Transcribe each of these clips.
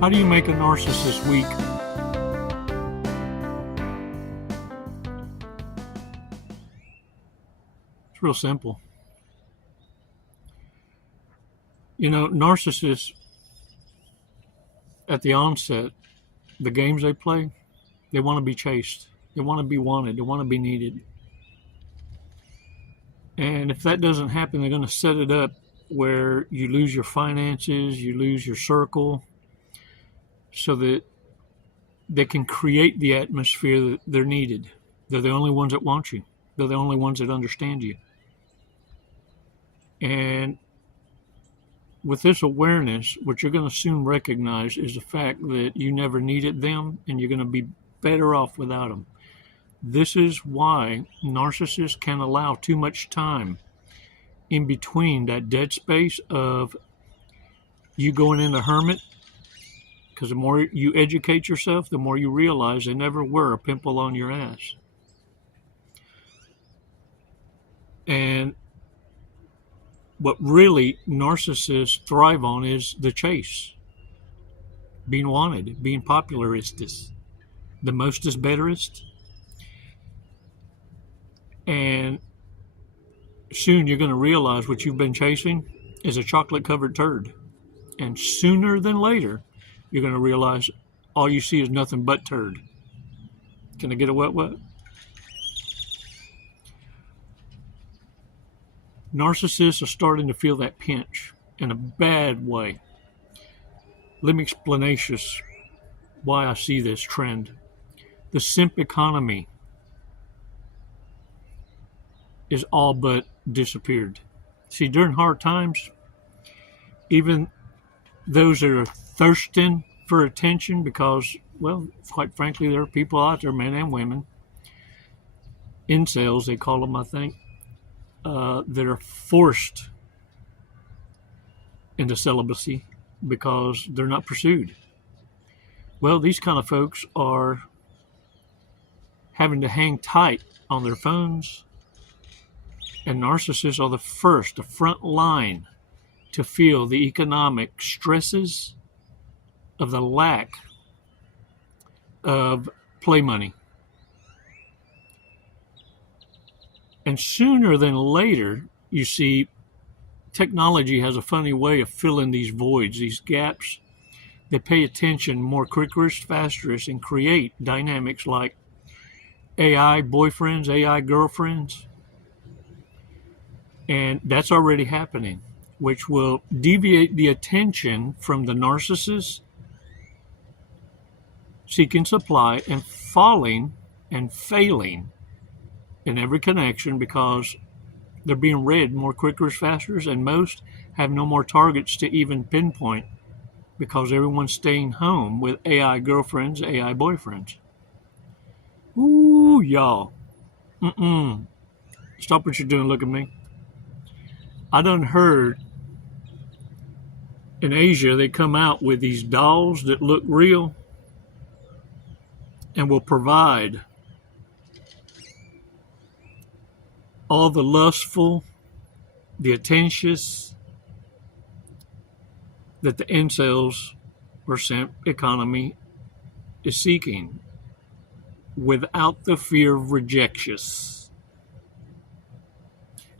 How do you make a narcissist weak? It's real simple. Narcissists, at the onset, the games they play, they want to be chased. They want to be wanted. They want to be needed. And if that doesn't happen, they're going to set it up where you lose your finances, you lose your circle, so that they can create the atmosphere that they're needed. They're the only ones that want you. They're the only ones that understand you. And with this awareness, what you're going to soon recognize is the fact that you never needed them and you're going to be better off without them. This is why narcissists can allow too much time in between that dead space of you going in the hermit, because the more you educate yourself, the more you realize they never were a pimple on your ass. And what really narcissists thrive on is the chase, being wanted, being popularist, the most is betterest. And soon you're going to realize what you've been chasing is a chocolate-covered turd. And sooner than later, you're going to realize all you see is nothing but turd. Can I get a what? Narcissists are starting to feel that pinch in a bad way. Let me explain why I see this trend. The simp economy is all but disappeared. See, during hard times, even those that are thirsting for attention, because, well, quite frankly, there are people out there, men and women, incels, they call them, I think, that are forced into celibacy because they're not pursued. Well, these kind of folks are having to hang tight on their phones, and narcissists are the front line to feel the economic stresses of the lack of play money. And sooner than later, you see, technology has a funny way of filling these voids, these gaps. They pay attention more quickest, fastest, and create dynamics like AI boyfriends, AI girlfriends. And that's already happening, which will deviate the attention from the narcissist seeking supply and falling and failing in every connection because they're being read more quicker, faster, and most have no more targets to even pinpoint because everyone's staying home with AI girlfriends, AI boyfriends. Ooh, y'all. Stop what you're doing. Look at me. I done heard in Asia they come out with these dolls that look real and will provide all the lustful, the attentious that the incels or simp economy is seeking without the fear of rejection.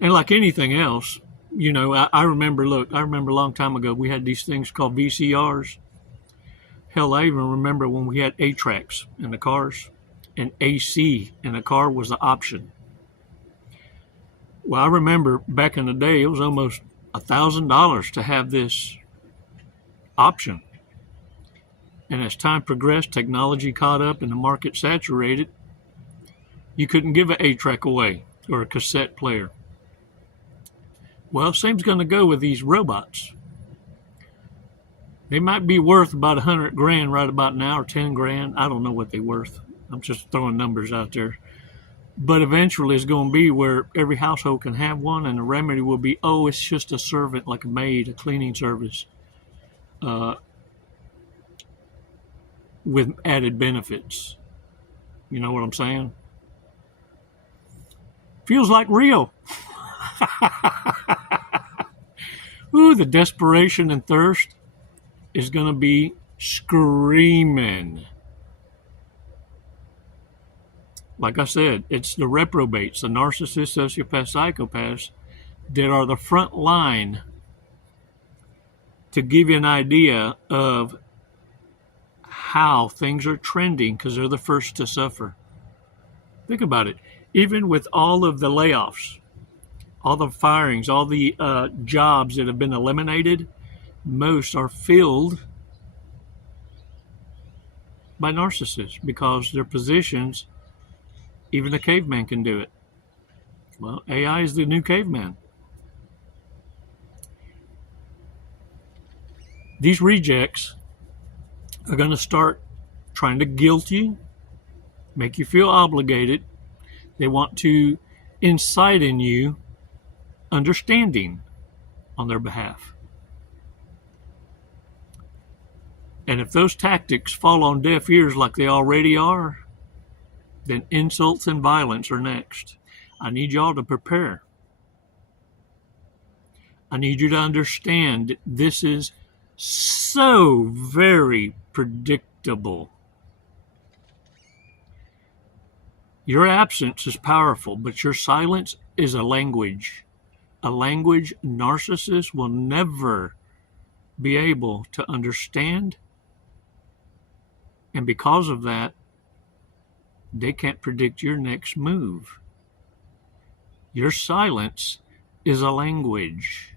And like anything else, I remember a long time ago, we had these things called VCRs. Hell, I even remember when we had 8-tracks in the cars, and AC in the car was the option. Well, I remember back in the day, it was almost $1,000 to have this option. And as time progressed, technology caught up and the market saturated. You couldn't give an 8-track away or a cassette player. Well, same's going to go with these robots. They might be worth about $100,000 right about now, or $10,000. I don't know what they're worth. I'm just throwing numbers out there. But eventually it's going to be where every household can have one, and the remedy will be, it's just a servant, like a maid, a cleaning service, with added benefits. You know what I'm saying? Feels like real. Ooh, the desperation and thirst is going to be screaming. Like I said, it's the reprobates, the narcissists, sociopaths, psychopaths that are the front line to give you an idea of how things are trending, because they're the first to suffer. Think about it. Even with all of the layoffs, all the firings, all the jobs that have been eliminated, most are filled by narcissists because their positions, even a caveman can do it. Well, AI is the new caveman. These rejects are going to start trying to guilt you, make you feel obligated. They want to incite in you understanding on their behalf. And if those tactics fall on deaf ears like they already are, then insults and violence are next. I need y'all to prepare. I need you to understand this is so very predictable. Your absence is powerful, but your silence is a language narcissists will never be able to understand. And because of that, they can't predict your next move. Your silence is a language.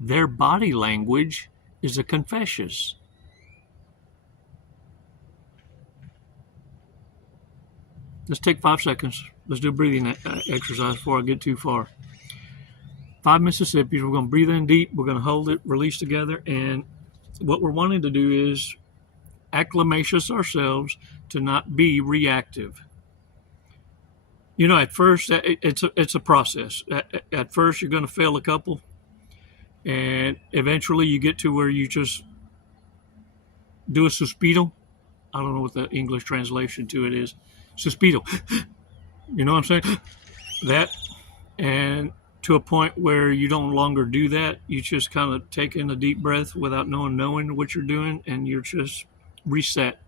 Their body language is a confession. Let's take 5 seconds. Let's do a breathing exercise before I get too far. 5 Mississippis. We're going to breathe in deep. We're going to hold it, release together. And what we're wanting to do is acclimatious ourselves to not be reactive. You know, at first, it's a process. At first, you're going to fail a couple. And eventually, you get to where you just do a suspiro. I don't know what the English translation to it is. Suspiro. You know what I'm saying? That. And to a point where you don't longer do that. You just kind of take in a deep breath without knowing what you're doing. And you're just reset.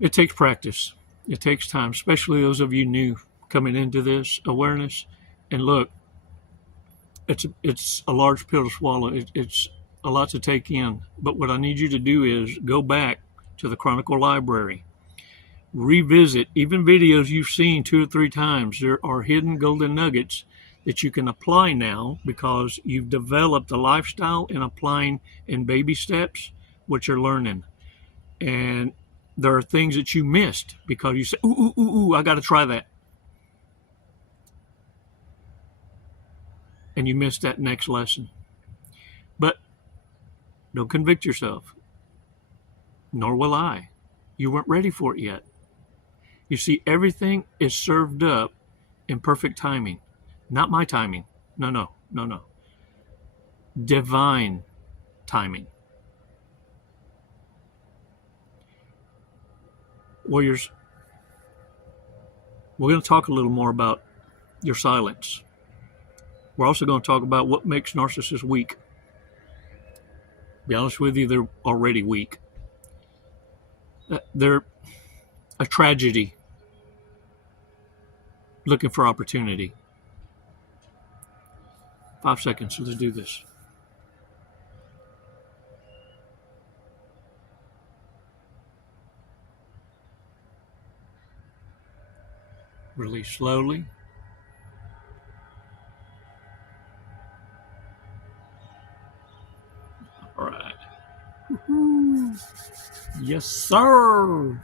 It takes practice. It takes time, especially those of you new coming into this awareness. And look, it's a large pill to swallow. It's a lot to take in. But what I need you to do is go back to the Chronicle Library. Revisit even videos you've seen 2 or 3 times. There are hidden golden nuggets that you can apply now because you've developed a lifestyle in applying in baby steps what you're learning. And there are things that you missed because you say, ooh, I got to try that. And you missed that next lesson. But don't convict yourself. Nor will I. You weren't ready for it yet. You see, everything is served up in perfect timing. Not my timing. No. Divine timing. Warriors, we're going to talk a little more about your silence. We're also going to talk about what makes narcissists weak. Be honest with you, they're already weak. They're a tragedy looking for opportunity. 5 seconds, let's do this. Release slowly. All right. Woo-hoo. Yes, sir.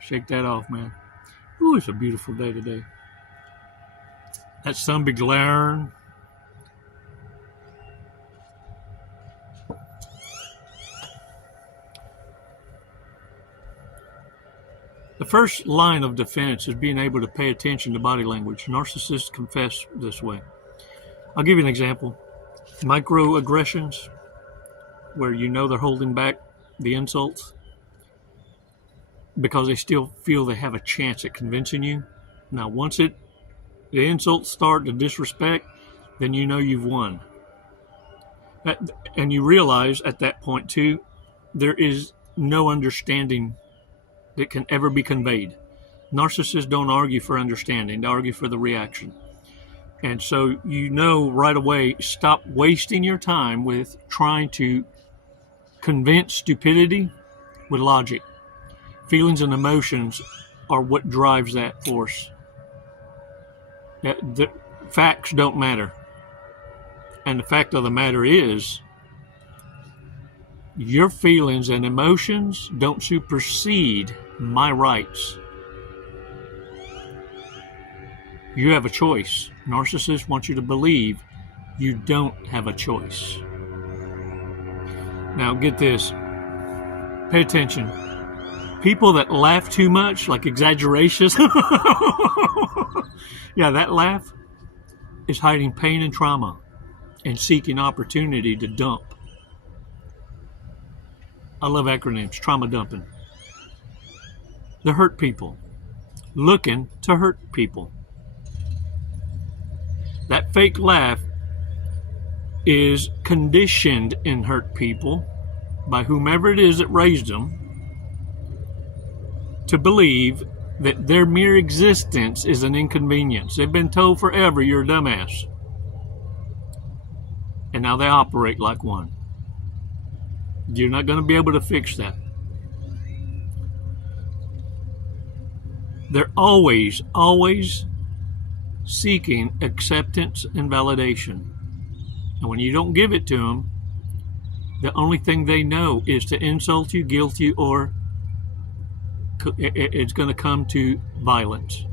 Shake that off, man. Ooh, it's a beautiful day today. That sun be glaring. The first line of defense is being able to pay attention to body language. Narcissists confess this way. I'll give you an example. Microaggressions, where you know they're holding back the insults because they still feel they have a chance at convincing you. Now, once the insults start to disrespect, then you know you've won. And you realize at that point, too, there is no understanding that can ever be conveyed. Narcissists don't argue for understanding, they argue for the reaction. And so you know right away, stop wasting your time with trying to convince stupidity with logic. Feelings and emotions are what drives that force. The facts don't matter. And the fact of the matter is, your feelings and emotions don't supersede my rights. You have a choice. Narcissists want you to believe you don't have a choice. Now get this. Pay attention. People that laugh too much, like exaggerations, yeah, that laugh is hiding pain and trauma and seeking opportunity to dump. I love acronyms, trauma dumping. They hurt people, looking to hurt people. That fake laugh is conditioned in hurt people by whomever it is that raised them to believe that their mere existence is an inconvenience. They've been told forever, you're a dumbass. And now they operate like one. You're not going to be able to fix that. They're always seeking acceptance and validation. And when you don't give it to them, the only thing they know is to insult you, guilt you, or it's going to come to violence.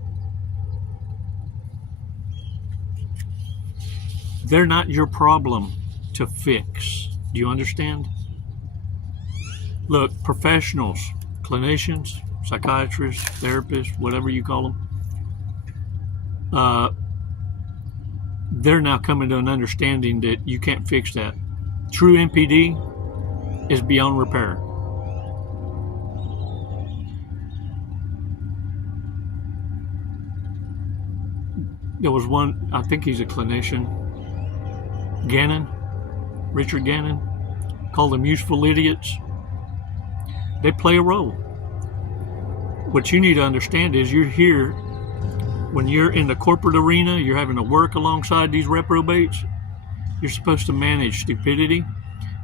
They're not your problem to fix. Do you understand? Look, professionals, clinicians, psychiatrists, therapists, whatever you call them, they're now coming to an understanding that you can't fix that. True NPD is beyond repair. There was one, I think he's a clinician, Richard Gannon, called them useful idiots. They play a role. What you need to understand is you're here, when you're in the corporate arena, you're having to work alongside these reprobates. You're supposed to manage stupidity,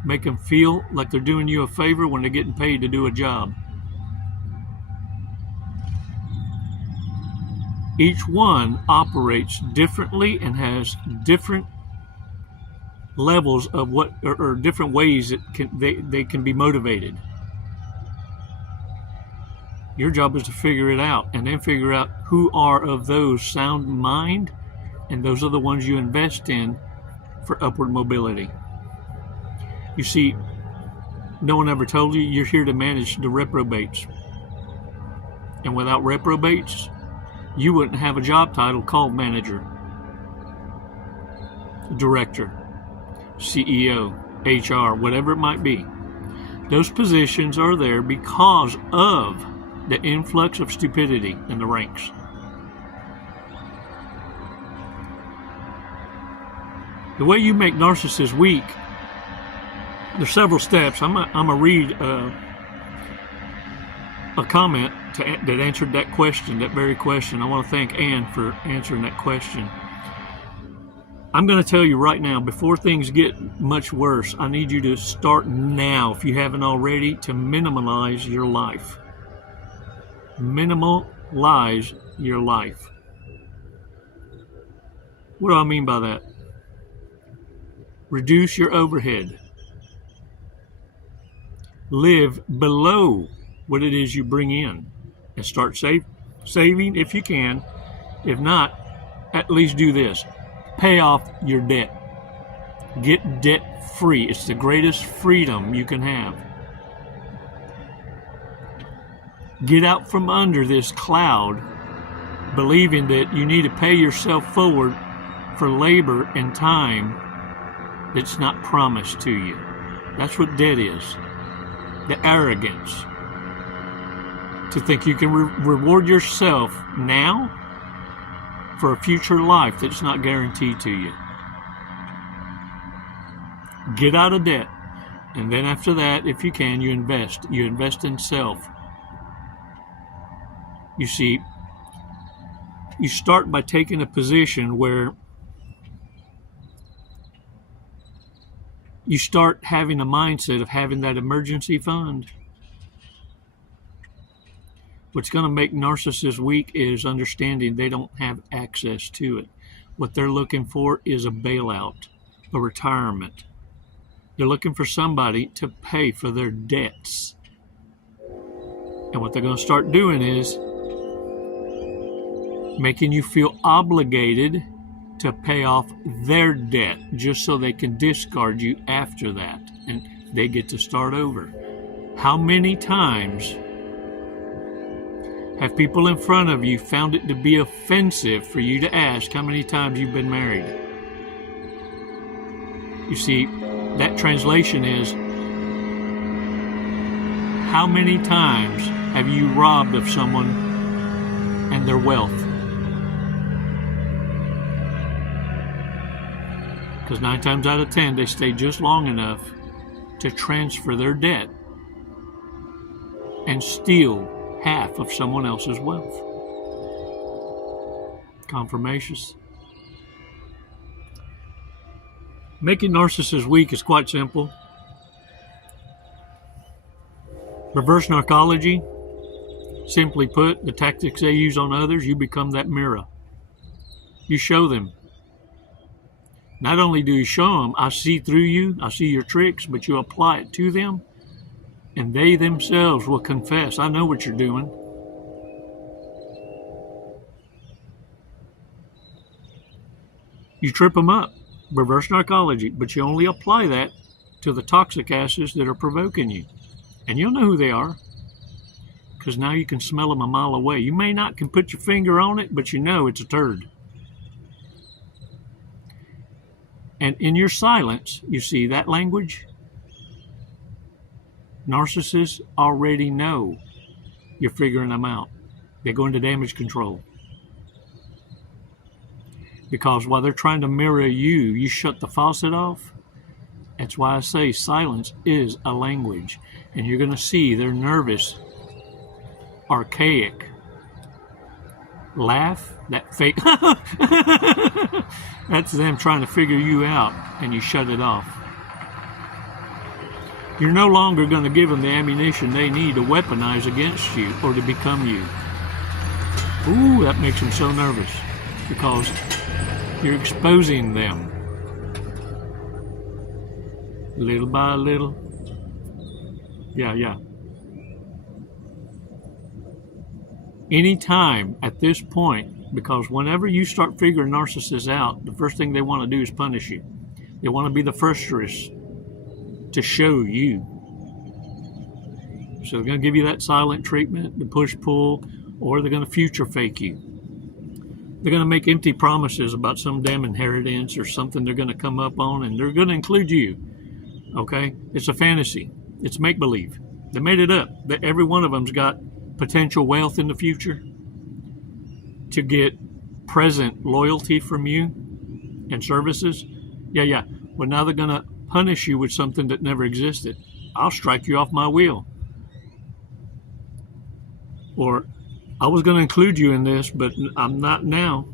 make them feel like they're doing you a favor when they're getting paid to do a job. Each one operates differently and has different levels of what, or different ways that they can be motivated. Your job is to figure it out and then figure out who are of those sound mind, and those are the ones you invest in for upward mobility. You see, no one ever told you you're here to manage the reprobates. And without reprobates, you wouldn't have a job title called manager, director, CEO, HR, whatever it might be. Those positions are there because of the influx of stupidity in the ranks. The way you make narcissists weak, there's several steps. I'm gonna read a comment that answered that question, that very question. I want to thank Ann for answering that question. I'm going to tell you right now, before things get much worse, I need you to start now, if you haven't already, to minimalize your life. Minimalize your life. What do I mean by that? Reduce your overhead. Live below what it is you bring in, and start saving if you can. If not, at least do this. Pay off your debt. Get debt free. It's the greatest freedom you can have. Get out from under this cloud, believing that you need to pay yourself forward for labor and time that's not promised to you. That's what debt is. The arrogance to think you can reward yourself now for a future life that's not guaranteed to you. Get out of debt. And then after that, if you can, you invest. You invest in self. You see, you start by taking a position where you start having a mindset of having that emergency fund. What's going to make narcissists weak is understanding they don't have access to it. What they're looking for is a bailout, a retirement. They're looking for somebody to pay for their debts. And what they're going to start doing is making you feel obligated to pay off their debt just so they can discard you after that. And they get to start over. How many times have people in front of you found it to be offensive for you to ask how many times you've been married? You see, that translation is, how many times have you robbed of someone and their wealth? Because 9 times out of 10, they stay just long enough to transfer their debt and steal half of someone else's wealth. Confirmations. Making narcissists weak is quite simple. Reverse narcology, simply put, the tactics they use on others, you become that mirror. You show them. Not only do you show them, I see through you, I see your tricks, but you apply it to them, and they themselves will confess, I know what you're doing. You trip them up, reverse narcology, but you only apply that to the toxic acids that are provoking you. And you'll know who they are, because now you can smell them a mile away. You may not can put your finger on it, but you know it's a turd. And in your silence, you see that language? Narcissists already know you're figuring them out. They go into damage control. Because while they're trying to mirror you, you shut the faucet off. That's why I say silence is a language. And you're going to see they're nervous, archaic. Laugh, that fake. That's them trying to figure you out, and you shut it off. You're no longer going to give them the ammunition they need to weaponize against you or to become you. Ooh, that makes them so nervous because you're exposing them little by little. Yeah. Anytime at this point, because whenever you start figuring narcissists out, the first thing they want to do is punish you. They want to be the firsters to show you. So they're going to give you that silent treatment, the push-pull, or they're going to future fake you. They're going to make empty promises about some damn inheritance or something they're going to come up on, and they're going to include you. Okay? It's a fantasy. It's make-believe. They made it up. Every one of them's got potential wealth in the future to get present loyalty from you and services. Yeah. Well, now they're going to punish you with something that never existed. I'll strike you off my wheel. Or, I was going to include you in this, but I'm not now.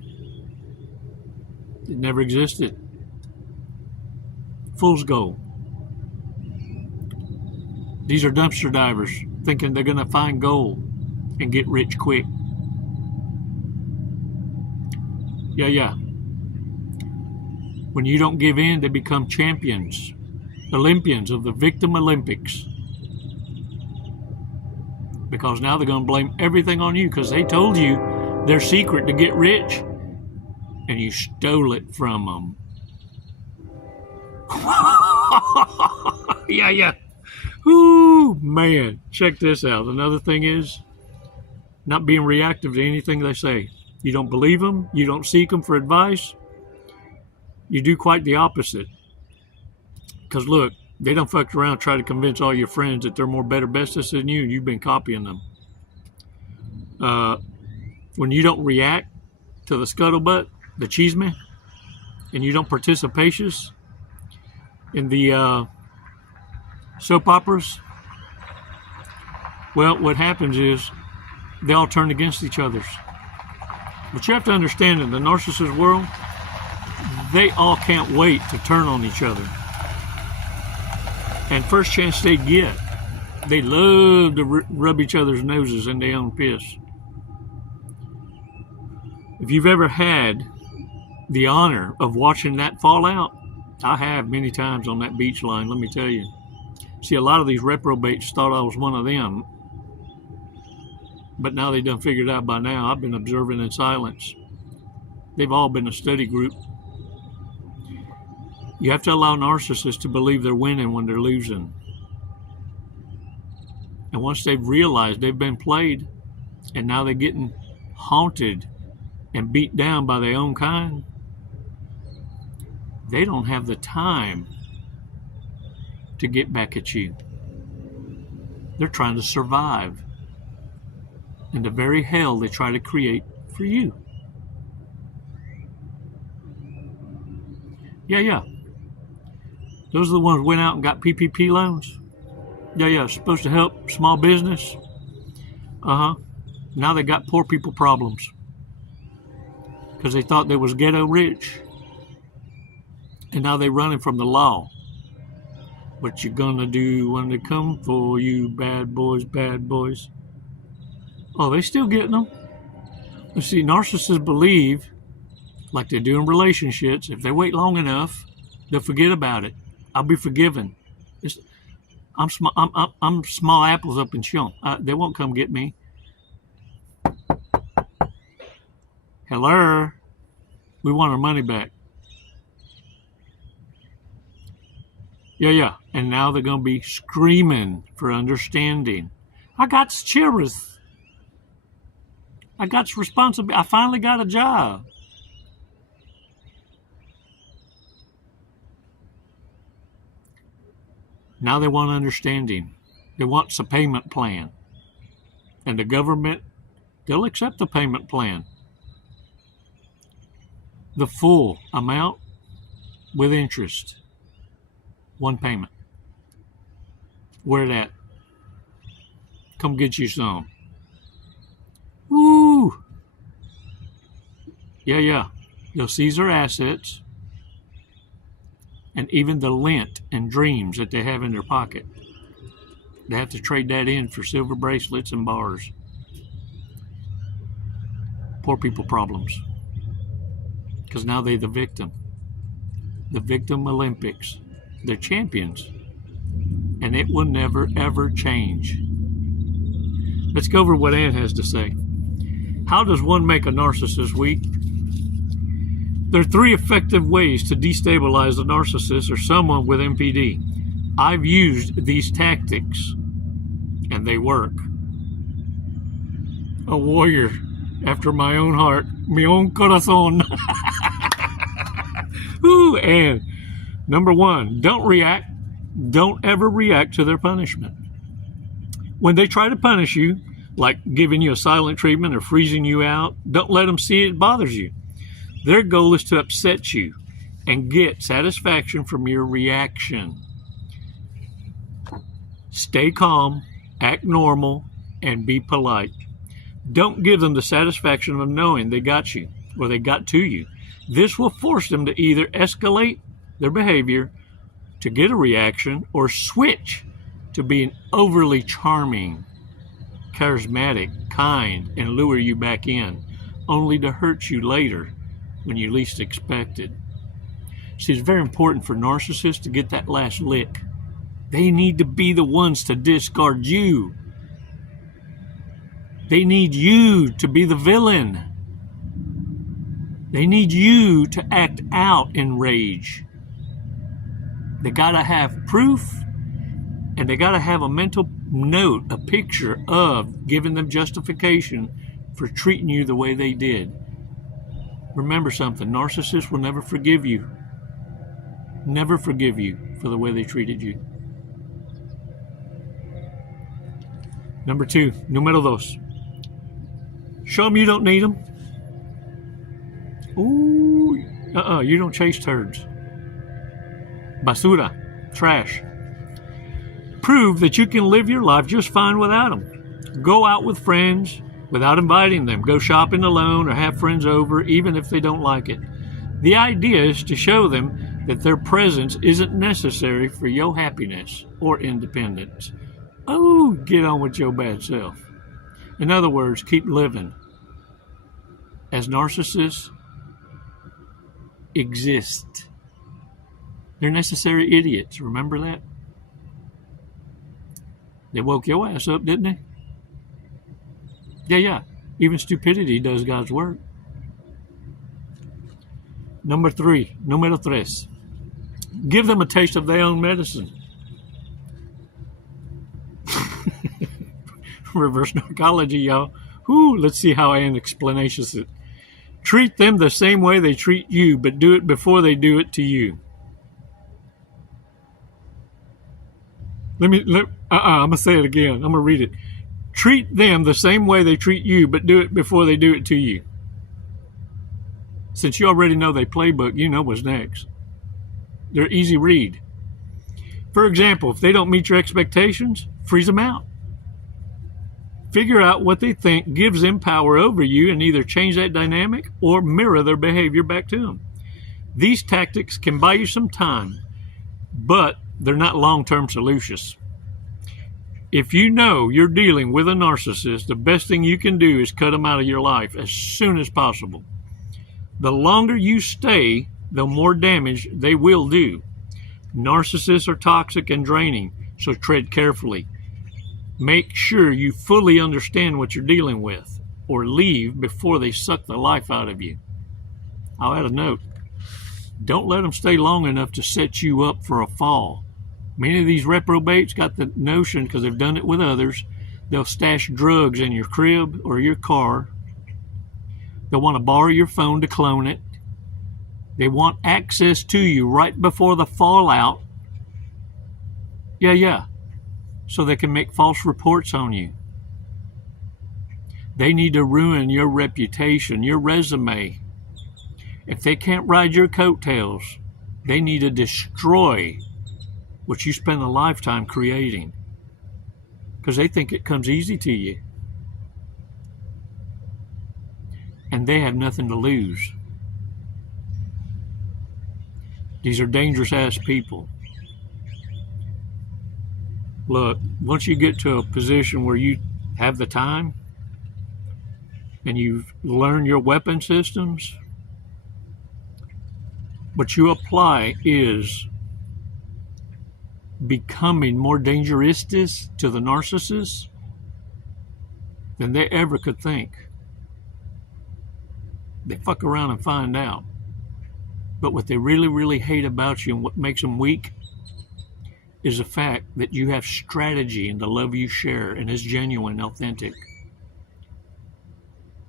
It never existed. Fool's gold. These are dumpster divers thinking they're going to find gold and get rich quick. Yeah. When you don't give in, they become champions, Olympians of the Victim Olympics. Because now they're going to blame everything on you because they told you their secret to get rich and you stole it from them. Yeah. Ooh, man. Check this out. Another thing is not being reactive to anything they say. You don't believe them. You don't seek them for advice. You do quite the opposite. Because look, they done fucked around and try to convince all your friends that they're more better bestest than you, and you've been copying them. When you don't react to the scuttlebutt, the chisme, and you don't participatious, in the soap operas, well, what happens is they all turn against each other. But you have to understand, in the narcissist world, they all can't wait to turn on each other. And first chance they get, they love to rub each other's noses in their own piss. If you've ever had the honor of watching that fallout, I have many times on that beach line, let me tell you. See, a lot of these reprobates thought I was one of them, but now they done figured out by now. I've been observing in silence. They've all been a study group. You have to allow narcissists to believe they're winning when they're losing. And once they've realized they've been played, and now they're getting haunted and beat down by their own kind, they don't have the time to get back at you. They're trying to survive in the very hell they try to create for you. Yeah. Those are the ones who went out and got PPP loans. Yeah, supposed to help small business. Now they got poor people problems because they thought they was ghetto rich. And now they're running from the law. What you gonna do when they come for you, bad boys, bad boys? Oh, they still getting them. You see, narcissists believe, like they do in relationships, if they wait long enough, they'll forget about it. I'll be forgiven. I'm small apples up in Chunk. They won't come get me. Hello? We want our money back. Yeah. And now they're going to be screaming for understanding. I got children. I got responsibility. I finally got a job. Now they want understanding. They want a payment plan. And the government, they'll accept the payment plan. The full amount with interest. One payment. Where that? Come get you some. Woo! Yeah. They'll seize their assets and even the lint and dreams that they have in their pocket. They have to trade that in for silver bracelets and bars. Poor people problems. Because now they're the victim. The victim Olympics. They're champions. And it will never, ever change. Let's go over what Ann has to say. How does one make a narcissist weak? There are 3 effective ways to destabilize a narcissist or someone with NPD. I've used these tactics, and they work. A warrior after my own heart, mi own corazón. Ooh, and number 1, don't react. Don't ever react to their punishment. When they try to punish you, like giving you a silent treatment or freezing you out, don't let them see it bothers you. Their goal is to upset you and get satisfaction from your reaction. Stay calm, act normal, and be polite. Don't give them the satisfaction of knowing they got you or they got to you. This will force them to either escalate their behavior to get a reaction or switch to being overly charming, charismatic, kind, and lure you back in, only to hurt you later when you least expect it. See, it's very important for narcissists to get that last lick. They need to be the ones to discard you. They need you to be the villain. They need you to act out in rage. They gotta have proof, and they gotta have a mental note, a picture of giving them justification for treating you the way they did. Remember something, narcissists will never forgive you. Never forgive you for the way they treated you. Number 2, número 2. Show them you don't need them. Ooh, you don't chase turds. Basura. Trash. Prove that you can live your life just fine without them. Go out with friends without inviting them. Go shopping alone or have friends over, even if they don't like it. The idea is to show them that their presence isn't necessary for your happiness or independence. Oh, get on with your bad self. In other words, keep living. As narcissists exist. They're necessary idiots. Remember that? They woke your ass up, didn't they? Yeah. Even stupidity does God's work. Número tres. Give them a taste of their own medicine. Reverse narcology, y'all. Let's see how Ann explanations it. Treat them the same way they treat you, but do it before they do it to you. I'm going to say it again. I'm going to read it. Treat them the same way they treat you, but do it before they do it to you. Since you already know their playbook, you know what's next. They're easy read. For example, if they don't meet your expectations, freeze them out. Figure out what they think gives them power over you and either change that dynamic or mirror their behavior back to them. These tactics can buy you some time, but they're not long-term solutions. If you know you're dealing with a narcissist, the best thing you can do is cut them out of your life as soon as possible. The longer you stay, the more damage they will do. Narcissists are toxic and draining, so tread carefully. Make sure you fully understand what you're dealing with, or leave before they suck the life out of you. I'll add a note. Don't let them stay long enough to set you up for a fall. Many of these reprobates got the notion, because they've done it with others, they'll stash drugs in your crib or your car. They'll want to borrow your phone to clone it. They want access to you right before the fallout. Yeah. So they can make false reports on you. They need to ruin your reputation, your resume. If they can't ride your coattails, they need to destroy what you spend a lifetime creating, because they think it comes easy to you. And they have nothing to lose. These are dangerous-ass people. Look, once you get to a position where you have the time and you've learned your weapon systems, what you apply is becoming more dangerous to the narcissist than they ever could think. They fuck around and find out. But what they really, really hate about you and what makes them weak is the fact that you have strategy and the love you share and is genuine, authentic.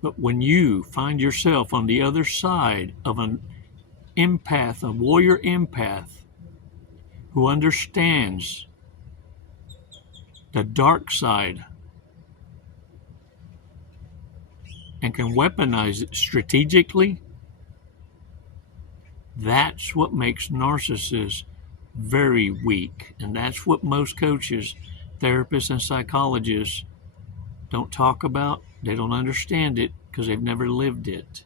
But when you find yourself on the other side of an empath, a warrior empath, who understands the dark side and can weaponize it strategically, that's what makes narcissists very weak. And that's what most coaches, therapists, and psychologists don't talk about. They don't understand it because they've never lived it.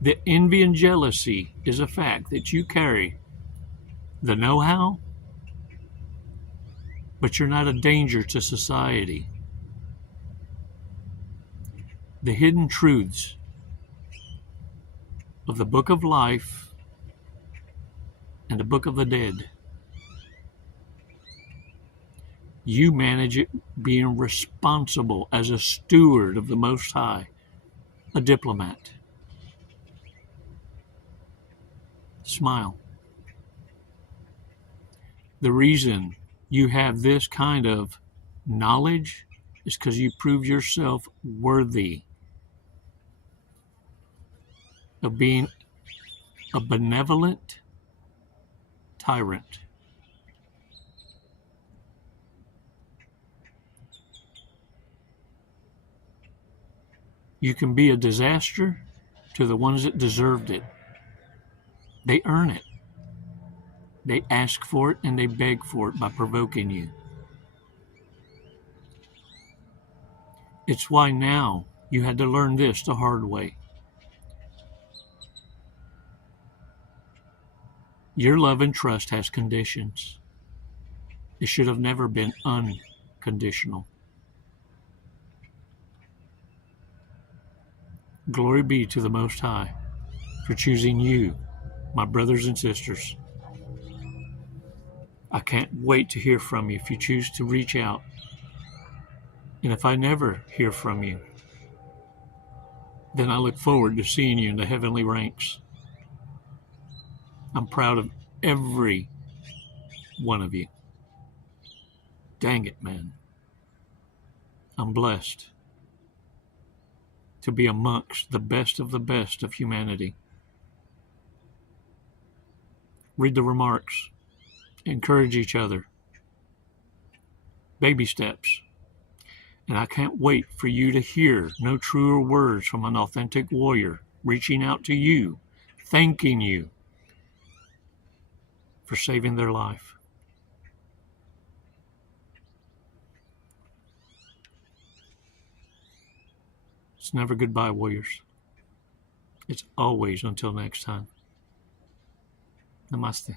The envy and jealousy is a fact that you carry the know-how, but you're not a danger to society. The hidden truths of the Book of Life and the Book of the Dead. You manage it being responsible as a steward of the Most High, a diplomat. Smile. The reason you have this kind of knowledge is because you prove yourself worthy of being a benevolent tyrant. You can be a disaster to the ones that deserved it. They earn it. They ask for it and they beg for it by provoking you. It's why now you had to learn this the hard way. Your love and trust has conditions. It should have never been unconditional. Glory be to the Most High for choosing you, my brothers and sisters. I can't wait to hear from you if you choose to reach out. And if I never hear from you, then I look forward to seeing you in the heavenly ranks. I'm proud of every one of you. Dang it, man. I'm blessed to be amongst the best of humanity. Read the remarks. Encourage each other. Baby steps. And I can't wait for you to hear no truer words from an authentic warrior reaching out to you, thanking you for saving their life. It's never goodbye, warriors. It's always until next time. Namaste.